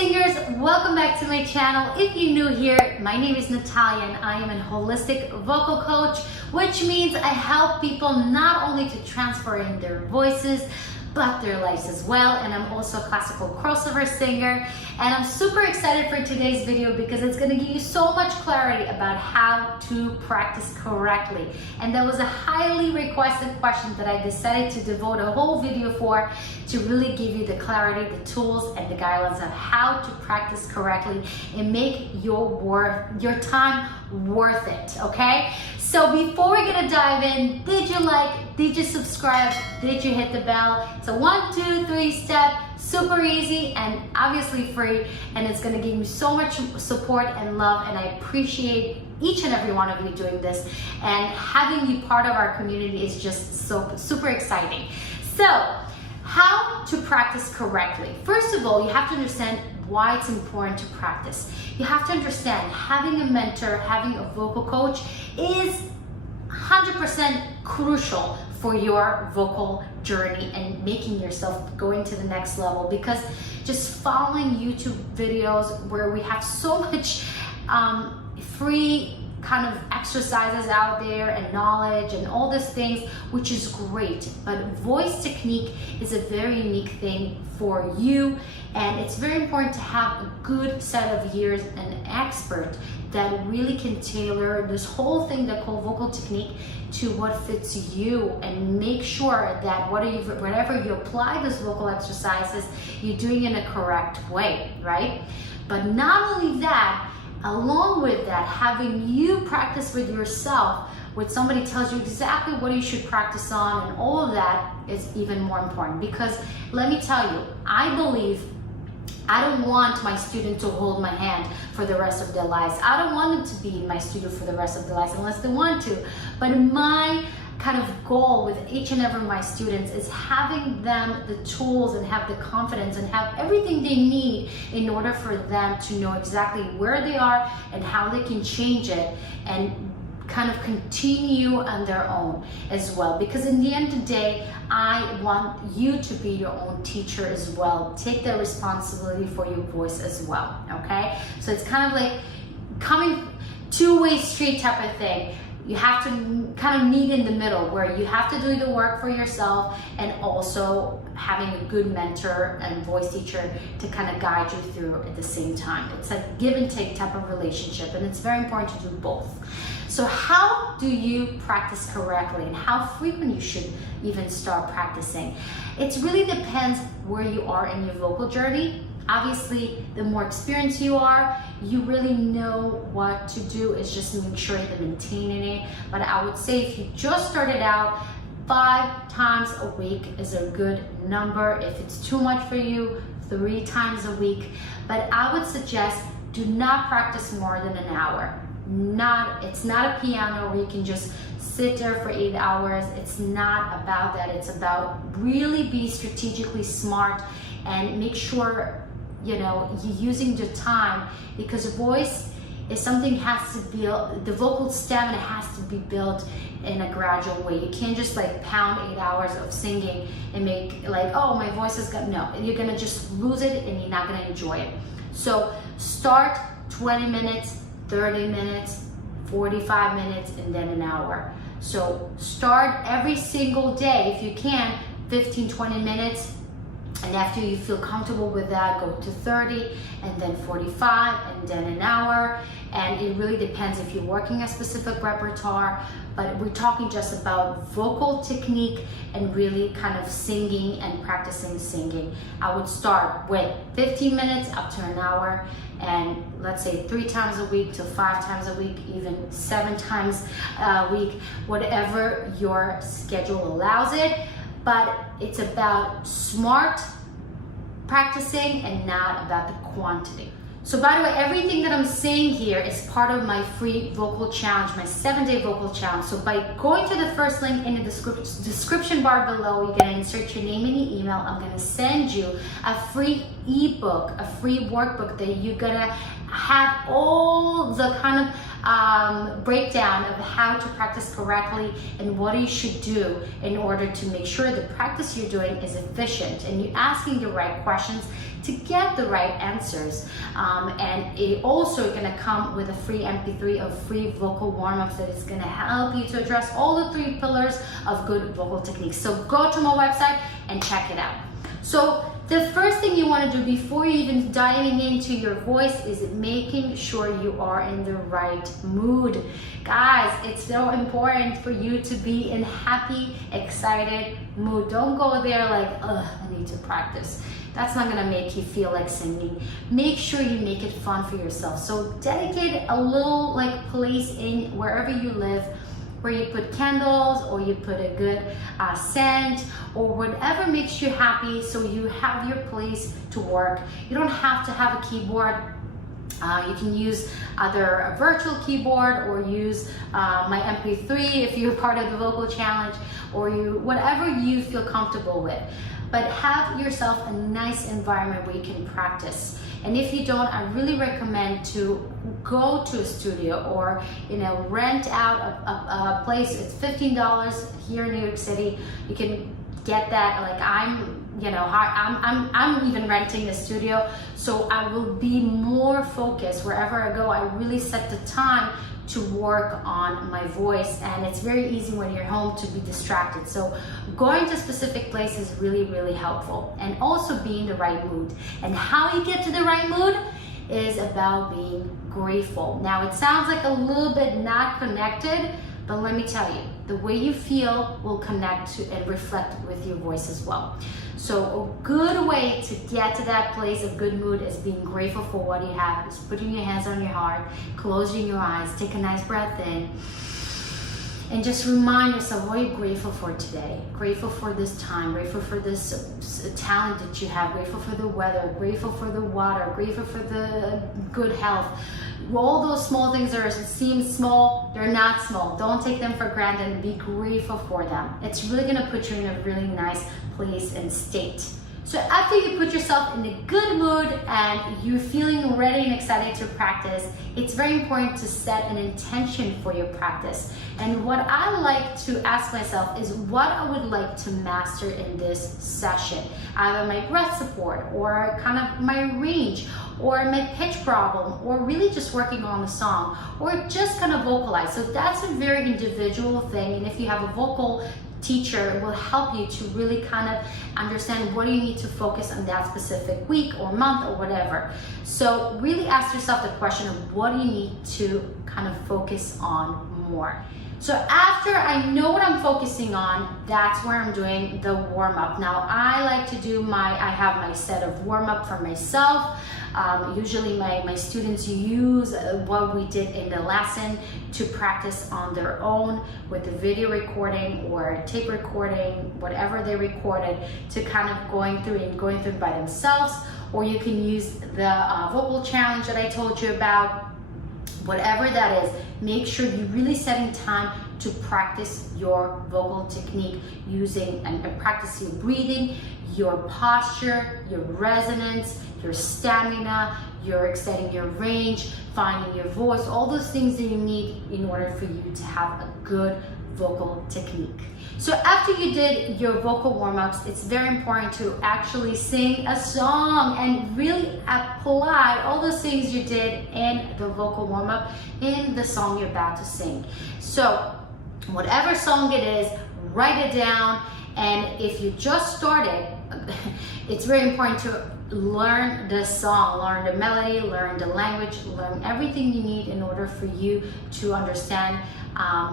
singers, welcome back to my channel. If you're new here, my name is Natalia and I am a holistic vocal coach, which means I help people not only to transfer in their voices but their lives as well. And I'm also a classical crossover singer, and I'm super excited for today's video because it's going to give you so much clarity about how to practice correctly. And that was a highly requested question that I decided to devote a whole video for, to really give you the clarity, the tools, and the guidelines of how to practice correctly and make your time worth it, okay? So before we're gonna dive in, did you like, did you subscribe, did you hit the bell? It's a 1, 2, 3 step, super easy and obviously free, and it's gonna give me so much support and love, and I appreciate each and every one of you doing this, and having you part of our community is just so super exciting. So, how to practice correctly? First of all, you have to understand why it's important to practice. You have to understand having a mentor, having a vocal coach is 100% crucial for your vocal journey and making yourself going to the next level, because just following YouTube videos where we have so much free kind of exercises out there and knowledge and all these things, which is great, but voice technique is a very unique thing for you, and it's very important to have a good set of ears, an expert that really can tailor this whole thing that called vocal technique to what fits you, and make sure that whatever you apply these vocal exercises, you're doing in a correct way, right? But not only that, along with that, having you practice with yourself, when somebody tells you exactly what you should practice on, and all of that is even more important. Because let me tell you, I don't want my student to hold my hand for the rest of their lives. I don't want them to be in my studio for the rest of their lives unless they want to. But my kind of goal with each and every of my students is having them the tools and have the confidence and have everything they need in order for them to know exactly where they are and how they can change it and kind of continue on their own as well. Because in the end of the day, I want you to be your own teacher as well. Take the responsibility for your voice as well, okay? So it's kind of like coming two-way street type of thing. You have to kind of meet in the middle, where you have to do the work for yourself and also having a good mentor and voice teacher to kind of guide you through at the same time. It's a give and take type of relationship, and it's very important to do both. So how do you practice correctly, and how frequent you should even start practicing? It really depends where you are in your vocal journey. Obviously, the more experienced you are, you really know what to do. Is just make sure you're maintaining it. But I would say if you just started out, 5 times a week is a good number. If it's too much for you, 3 times a week. But I would suggest do not practice more than an hour. It's not a piano where you can just sit there for 8 hours. It's not about that. It's about really be strategically smart and make sure you're using your time, because voice is something has to build, the vocal stamina has to be built in a gradual way. You can't just like pound 8 hours of singing and make like, oh, my voice is gonna, no, you're gonna just lose it and you're not gonna enjoy it. So start 20 minutes, 30 minutes, 45 minutes, and then an hour. So start every single day, if you can, 15, 20 minutes. And after you feel comfortable with that, go to 30, and then 45, and then an hour. And it really depends if you're working a specific repertoire, but we're talking just about vocal technique and really kind of singing and practicing singing. I would start with 15 minutes up to an hour, and let's say 3 times a week to 5 times a week, even 7 times a week, whatever your schedule allows it. But it's about smart practicing and not about the quantity. So by the way, everything that I'm saying here is part of my free vocal challenge, my 7-day vocal challenge. So by going to the first link in the description bar below, you're gonna insert your name and your email. I'm gonna send you a free ebook, a free workbook that you're gonna have all the kind of breakdown of how to practice correctly and what you should do in order to make sure the practice you're doing is efficient and you're asking the right questions to get the right answers. And it also going to come with a free MP3 of free vocal warm-ups that is going to help you to address all the 3 pillars of good vocal techniques. So go to my website and check it out. So the first thing you want to do before you even diving into your voice is making sure you are in the right mood. Guys, it's so important for you to be in happy, excited mood. Don't go there like, ugh, I need to practice. That's not gonna make you feel like singing. Make sure you make it fun for yourself. So dedicate a little place in wherever you live, where you put candles or you put a good scent or whatever makes you happy, so you have your place to work. You don't have to have a keyboard. You can use either a virtual keyboard or use my MP3 if you're part of the vocal challenge, or whatever you feel comfortable with. But have yourself a nice environment where you can practice. And if you don't, I really recommend to go to a studio or rent out a place. It's $15 here in New York City. You can get that. Like I'm even renting a studio, so I will be more focused wherever I go. I really set the time to work on my voice, and it's very easy when you're home to be distracted. So going to specific places is really, really helpful, and also be in the right mood. And how you get to the right mood is about being grateful. Now it sounds like a little bit not connected, but let me tell you, the way you feel will connect to and reflect with your voice as well. So a good way to get to that place of good mood is being grateful for what you have. Is putting your hands on your heart, closing your eyes, take a nice breath in, and just remind yourself what you're grateful for today. Grateful for this time, grateful for this talent that you have, grateful for the weather, grateful for the water, grateful for the good health. All those small things seem small, they're not small. Don't take them for granted and be grateful for them. It's really gonna put you in a really nice place and state. So after you put yourself in a good mood and you're feeling ready and excited to practice, it's very important to set an intention for your practice. And what I like to ask myself is what I would like to master in this session. Either my breath support, or kind of my range, or my pitch problem, or really just working on the song, or just kind of vocalize. So that's a very individual thing, and if you have a vocal teacher, it will help you to really kind of understand what you need to focus on that specific week or month or whatever. So really ask yourself the question of what do you need to kind of focus on more. So after I know what I'm focusing on, that's where I'm doing the warm-up. Now I like to do I have my set of warm-up for myself. Usually my students use what we did in the lesson to practice on their own with the video recording or tape recording, whatever they recorded, to kind of going through by themselves. Or you can use the vocal challenge that I told you about. Whatever that is, make sure you're really setting time to practice your vocal technique using and practice your breathing, your posture, your resonance, your stamina, you're extending your range, finding your voice, all those things that you need in order for you to have a good vocal technique. So after you did your vocal warm-ups, it's very important to actually sing a song and really apply all those things you did in the vocal warm-up in the song you're about to sing. So whatever song it is, write it down, and if you just started, it's very important to learn the song, learn the melody, learn the language, learn everything you need in order for you to understand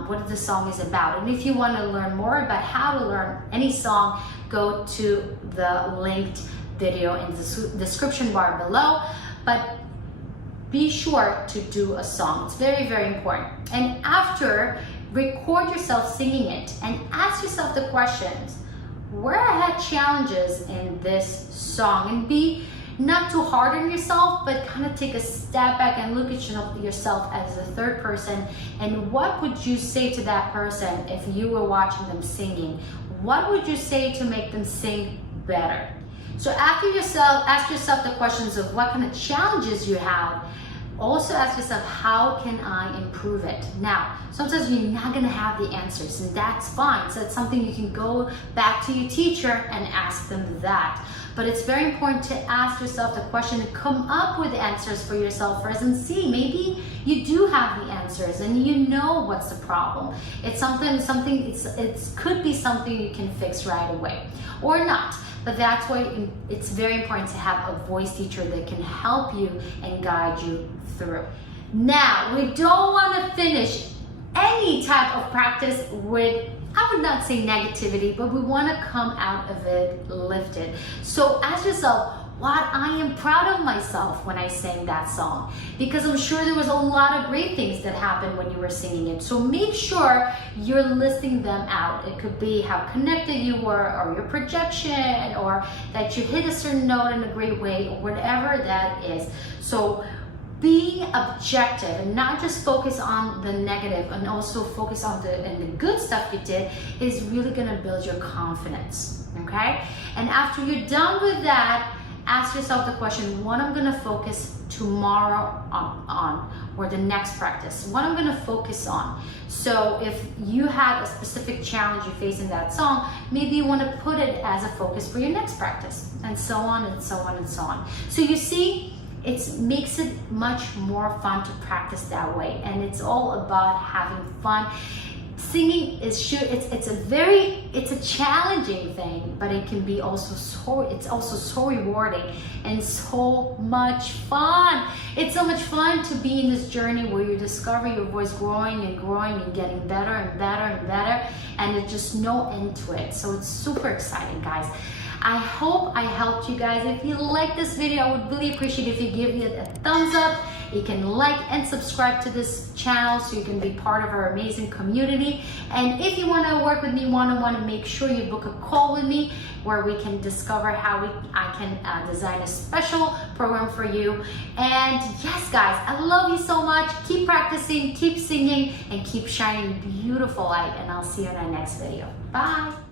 what the song is about. And if you want to learn more about how to learn any song, go to the linked video in the description bar below. But be sure to do a song. It's very, very important. And after, record yourself singing it and ask yourself the questions: where I had challenges in this song, and be not too hard on yourself, but kind of take a step back and look at yourself as a third person. And what would you say to that person if you were watching them singing? What would you say to make them sing better? So after ask yourself the questions of what kind of challenges you had, Also ask yourself, how can I improve it? Now, sometimes you're not gonna have the answers, and that's fine. So it's something you can go back to your teacher and ask them that. But it's very important to ask yourself the question and come up with answers for yourself first and see, maybe you do have the answers and you know what's the problem. It's it could be something you can fix right away or not. But that's why it's very important to have a voice teacher that can help you and guide you through. Now, we don't want to finish any type of practice with, I would not say negativity, but we want to come out of it lifted. So ask yourself, what I am proud of myself when I sang that song, because I'm sure there was a lot of great things that happened when you were singing it. So make sure you're listing them out. It could be how connected you were, or your projection, or that you hit a certain note in a great way, or whatever that is. So being objective and not just focus on the negative and also focus on the good stuff you did is really going to build your confidence. Okay, and after you're done with that, ask yourself the question, what I'm going to focus tomorrow on, or the next practice, what I'm going to focus on. So if you have a specific challenge you face in that song, maybe you want to put it as a focus for your next practice, and so on and so on and so on. So you see, it makes it much more fun to practice that way, and it's all about having fun. Singing is it's a challenging thing, but it can be also so rewarding and so much fun. It's so much fun to be in this journey where you discover your voice growing and growing and getting better and better and better, and there's just no end to it. So it's super exciting, guys. I hope I helped you guys. If you like this video, I would really appreciate if you give it a thumbs up. You can like and subscribe to this channel so you can be part of our amazing community. And if you want to work with me one-on-one, make sure you book a call with me where we can discover how I can design a special program for you. And yes, guys, I love you so much. Keep practicing, keep singing, and keep shining beautiful light. And I'll see you in our next video. Bye.